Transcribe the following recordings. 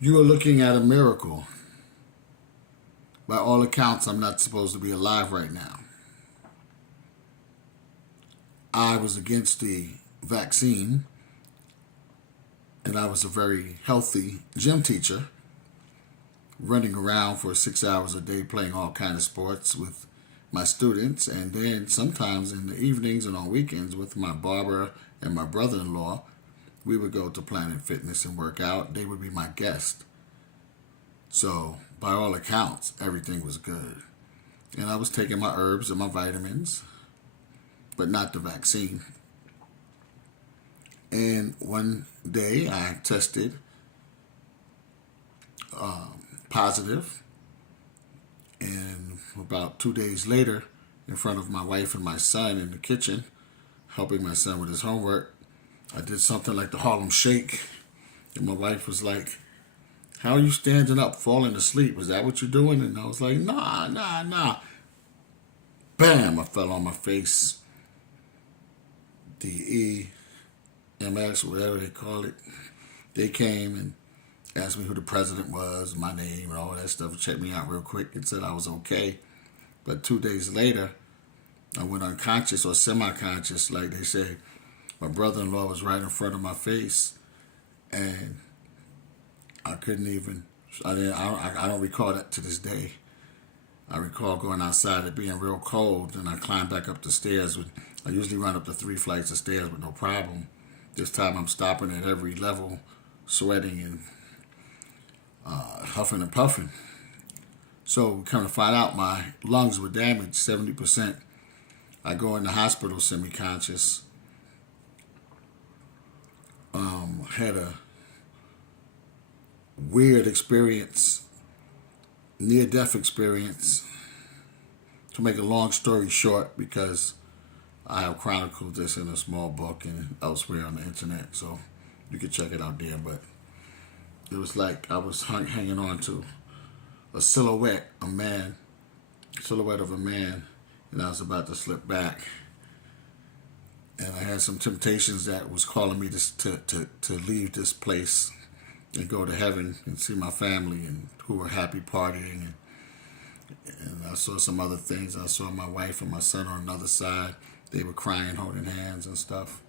You are looking at a miracle. By all accounts, I'm not supposed to be alive right now. I was against the vaccine, and I was a very healthy gym teacher, running around for 6 hours a day playing all kinds of sports with my students, and then sometimes in the evenings and on weekends with my barber and my brother-in-law, we would go to Planet Fitness and work out. They would be my guest. So, by all accounts, everything was good. And I was taking my herbs and my vitamins, but not the vaccine. And one day I tested positive, and about 2 days later, in front of my wife and my son in the kitchen, helping my son with his homework, I did something like the Harlem Shake, and my wife was like, "How are you standing up, falling asleep? Is that what you're doing?" And I was like, nah. Bam! I fell on my face. The EMS, whatever they call it, they came and asked me who the president was, my name, and all that stuff. Checked me out real quick and said I was okay. But 2 days later, I went unconscious or semi-conscious, like they say. My brother-in-law was right in front of my face, and I couldn't even. I don't recall that to this day. I recall going outside, it being real cold, and I climbed back up the stairs. I usually run up the 3 flights of stairs with no problem. This time I'm stopping at every level, sweating and huffing and puffing. So we come to find out my lungs were damaged 70%. I go in the hospital semi-conscious. Had a weird experience, near-death experience. To make a long story short, because I have chronicled this in a small book and elsewhere on the internet, so you can check it out there. But it was like I was hanging on to a silhouette of a man, and I was about to slip back. And I had some temptations that was calling me to leave this place and go to heaven and see my family and who were happy partying. And I saw some other things. I saw my wife and my son on another side. They were crying, holding hands and stuff.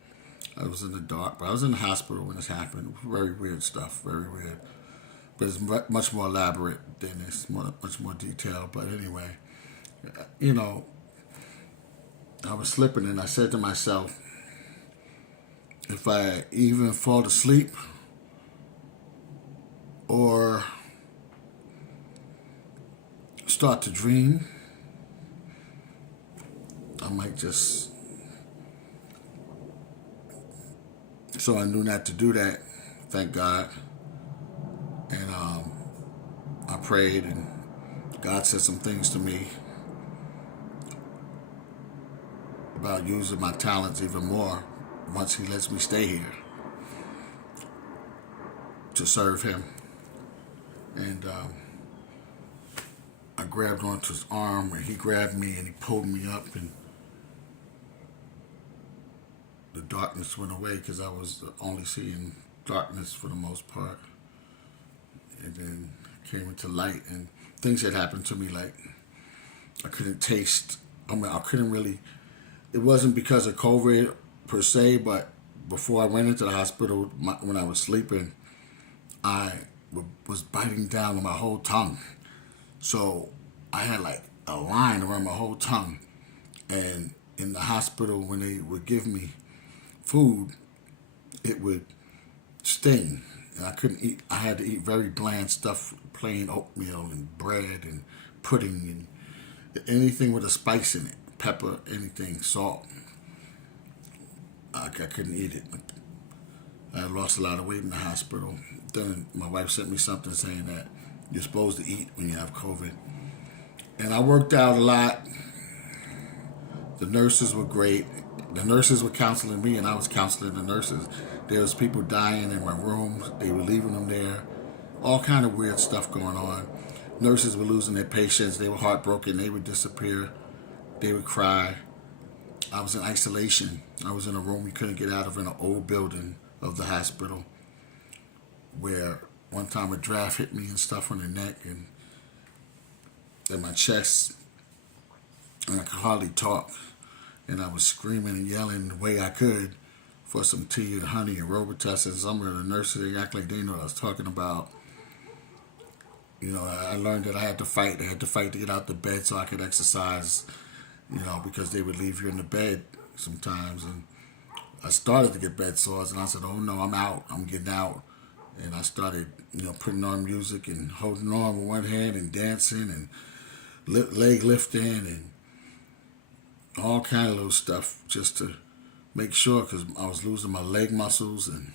I was in the dark, but I was in the hospital when this happened. Very weird stuff, very weird. But it's much more elaborate than this, much more detailed. But anyway, you know, I was slipping, and I said to myself, if I even fall asleep or start to dream, I might just. So I knew not to do that, thank God. And I prayed, and God said some things to me about using my talents even more once He lets me stay here to serve Him. And I grabbed onto his arm, and he grabbed me, and he pulled me up, and the darkness went away because I was only seeing darkness for the most part. And then came into light, and things had happened to me, like I couldn't taste. I couldn't really. It wasn't because of COVID per se, but before I went into the hospital, when I was sleeping, I was biting down on my whole tongue. So I had like a line around my whole tongue. And in the hospital, when they would give me food, it would sting. And I couldn't eat. I had to eat very bland stuff, plain oatmeal and bread and pudding and anything with a spice in it, pepper, anything, salt. I couldn't eat it. I lost a lot of weight in the hospital. Then my wife sent me something saying that you're supposed to eat when you have COVID. And I worked out a lot. The nurses were great. The nurses were counseling me, and I was counseling the nurses. There was people dying in my rooms. They were leaving them there. All kind of weird stuff going on. Nurses were losing their patients. They were heartbroken. They would disappear. They would cry. I was in isolation. I was in a room we couldn't get out of in an old building of the hospital where one time a draft hit me and stuff on the neck and in my chest, and I could hardly talk. And I was screaming and yelling the way I could for some tea and honey and Robitussin. Some of the nurses, they act like they know what I was talking about. You know, I learned that I had to fight. I had to fight to get out the bed so I could exercise, you know, because they would leave you in the bed sometimes. And I started to get bed sores, and I said, oh no, I'm out. I'm getting out. And I started, you know, putting on music and holding on with one hand and dancing and leg lifting and all kind of little stuff just to make sure, because I was losing my leg muscles and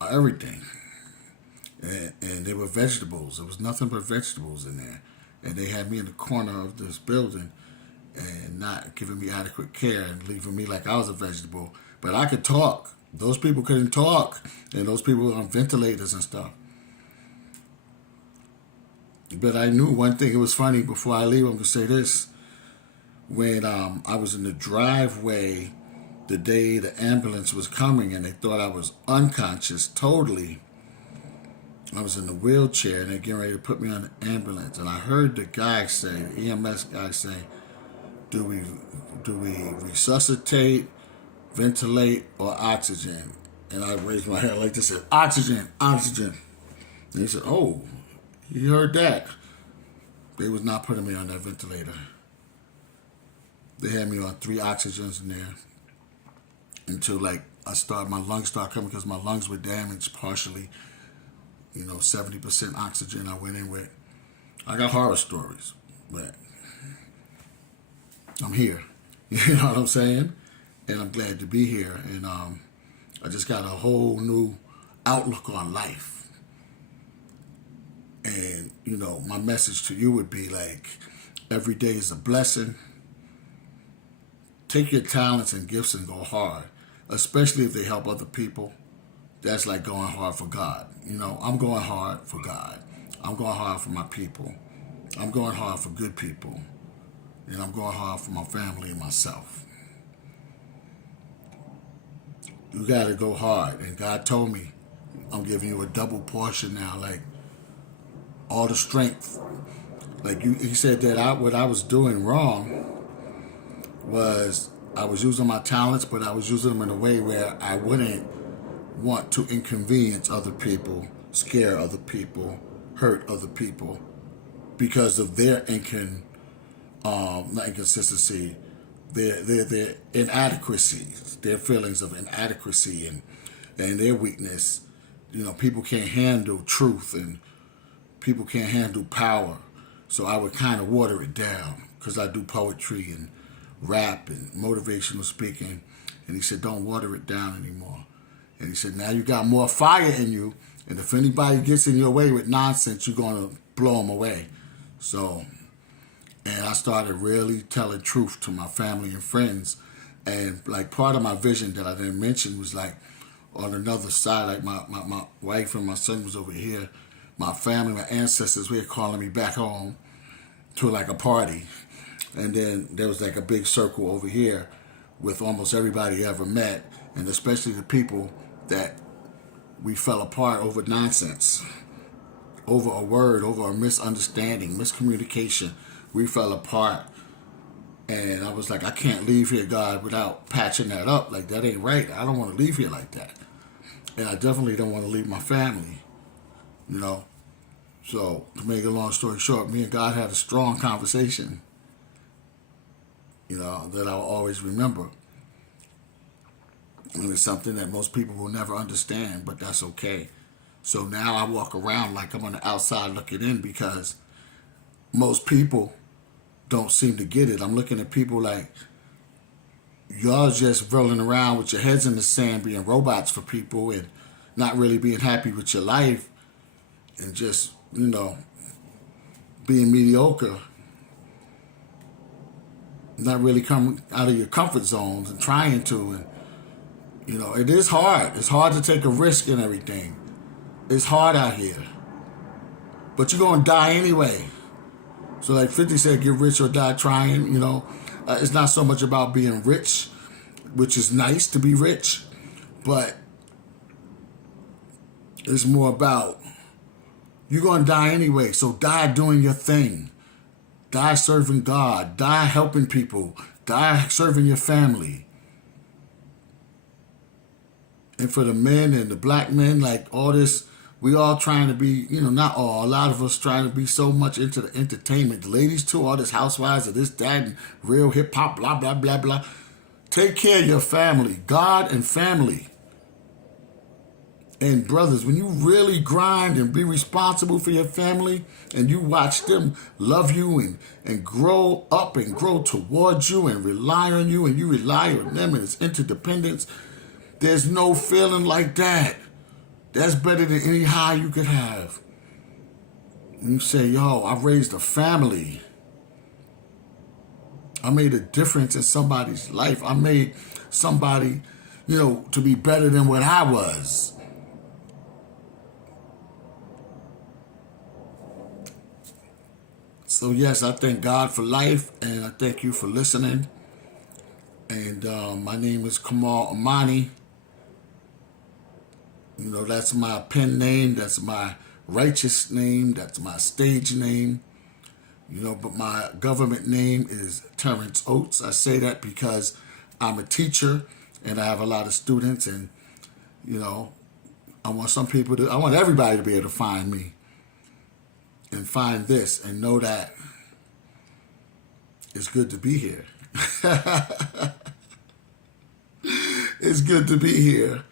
everything. And they were vegetables. There was nothing but vegetables in there. And they had me in the corner of this building and not giving me adequate care and leaving me like I was a vegetable. But I could talk. Those people couldn't talk. And those people were on ventilators and stuff. But I knew one thing. It was funny. Before I leave, I'm going to say this. When I was in the driveway the day the ambulance was coming and they thought I was unconscious totally, I was in the wheelchair and they're getting ready to put me on the ambulance. And I heard the guy say, the EMS guy say, do we resuscitate, ventilate, or oxygen? And I raised my hand like this, said, oxygen, oxygen. And he said, oh, you heard that? They was not putting me on that ventilator. They had me on 3 oxygens in there until like my lungs started coming, because my lungs were damaged partially. You know, 70% oxygen I went in with. I got horror stories, but I'm here. You know what I'm saying? And I'm glad to be here. And I just got a whole new outlook on life. And, you know, my message to you would be like, every day is a blessing. Take your talents and gifts and go hard, especially if they help other people. That's like going hard for God. You know, I'm going hard for God. I'm going hard for my people. I'm going hard for good people. And I'm going hard for my family and myself. You got to go hard. And God told me, I'm giving you a double portion now, like all the strength. Like he said that what I was doing wrong was I was using my talents, but I was using them in a way where I wouldn't want to inconvenience other people, scare other people, hurt other people because of their not inconsistency, their inadequacies, their feelings of inadequacy and their weakness. You know, people can't handle truth and people can't handle power. So I would kind of water it down because I do poetry and rap and motivational speaking. And he said, don't water it down anymore. And he said, now you got more fire in you, and if anybody gets in your way with nonsense, you're going to blow them away. So, and I started really telling truth to my family and friends. And like part of my vision that I didn't mention was like on another side, like my wife and my son was over here. My family, my ancestors were calling me back home to like a party. And then there was like a big circle over here with almost everybody I ever met, and especially the people that we fell apart over nonsense, over a word, over a misunderstanding, miscommunication. We fell apart. And I was like, I can't leave here, God, without patching that up. Like, that ain't right. I don't want to leave here like that. And I definitely don't want to leave my family, you know. So, to make a long story short, me and God had a strong conversation, you know, that I'll always remember. And it's something that most people will never understand, but that's okay. So now I walk around like I'm on the outside looking in, because most people don't seem to get it. I'm looking at people like, y'all just rolling around with your heads in the sand, being robots for people and not really being happy with your life and just, you know, being mediocre. Not really coming out of your comfort zones and trying to. And, you know, it is hard. It's hard to take a risk and everything. It's hard out here. But you're going to die anyway. So like 50 said, get rich or die trying, you know. It's not so much about being rich, which is nice to be rich, but it's more about You're going to die anyway, so die doing your thing. Die serving God. Die helping people. Die serving your family. And for the men and the black men, like all this, we all trying to be, not all, a lot of us trying to be so much into the entertainment. The ladies too, all this housewives of this, that, and real hip hop, blah, blah, blah, blah. Take care of your family. God and family. And brothers, when you really grind and be responsible for your family and you watch them love you and grow up and grow towards you and rely on you and you rely on them and it's interdependence, there's no feeling like that. That's better than any high you could have. And you say, yo, I raised a family. I made a difference in somebody's life. I made somebody, to be better than what I was. So yes, I thank God for life, and I thank you for listening. And my name is Kamal Imani. That's my pen name. That's my righteous name. That's my stage name. But my government name is Terrence Oates. I say that because I'm a teacher, and I have a lot of students, and I want everybody to be able to find me. And find this and know that it's good to be here. It's good to be here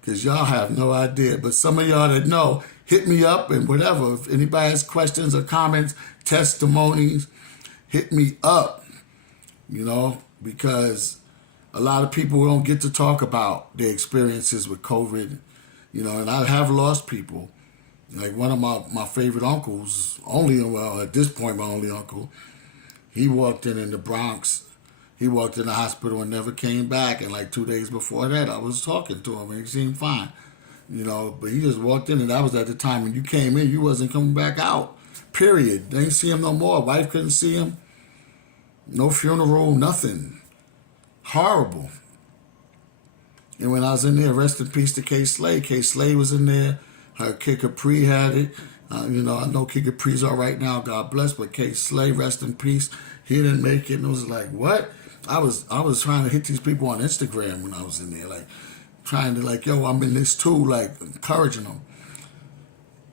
because y'all have no idea. But some of y'all that know, hit me up and whatever. If anybody has questions or comments, testimonies, hit me up, because a lot of people don't get to talk about their experiences with COVID, and I have lost people. Like one of my favorite uncles, at this point, my only uncle, he walked in the Bronx. He walked in the hospital and never came back. And like 2 days before that, I was talking to him and he seemed fine, but he just walked in and that was at the time when you came in, you wasn't coming back out, period. They didn't see him no more. Wife couldn't see him. No funeral, nothing. Horrible. And when I was in there, rest in peace to K. Slay. K. Slay was in there. Her Kid Capri had it. I know Kid Capri's all right now, God bless, but K. Slay, rest in peace. He didn't make it. And it was like, what? I was trying to hit these people on Instagram when I was in there, like trying to like, yo, I'm in this too, like encouraging them.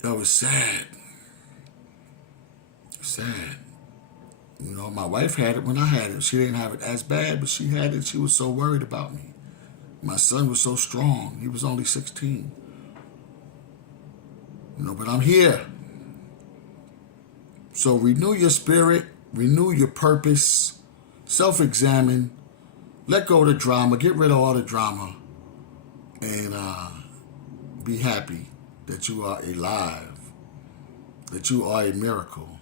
It was sad. Sad. My wife had it when I had it. She didn't have it as bad, but she had it. She was so worried about me. My son was so strong. He was only 16. But I'm here. So renew your spirit, renew your purpose, self-examine, let go of the drama, get rid of all the drama, and be happy that you are alive, that you are a miracle.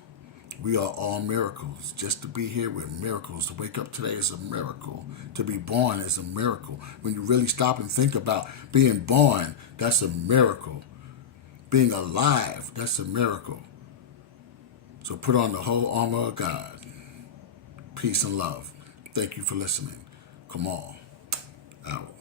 We are all miracles. Just to be here, we're miracles. To wake up today is a miracle. To be born is a miracle. When you really stop and think about being born, that's a miracle. Being alive, that's a miracle. So put on the whole armor of God. Peace and love. Thank you for listening. Kamal out.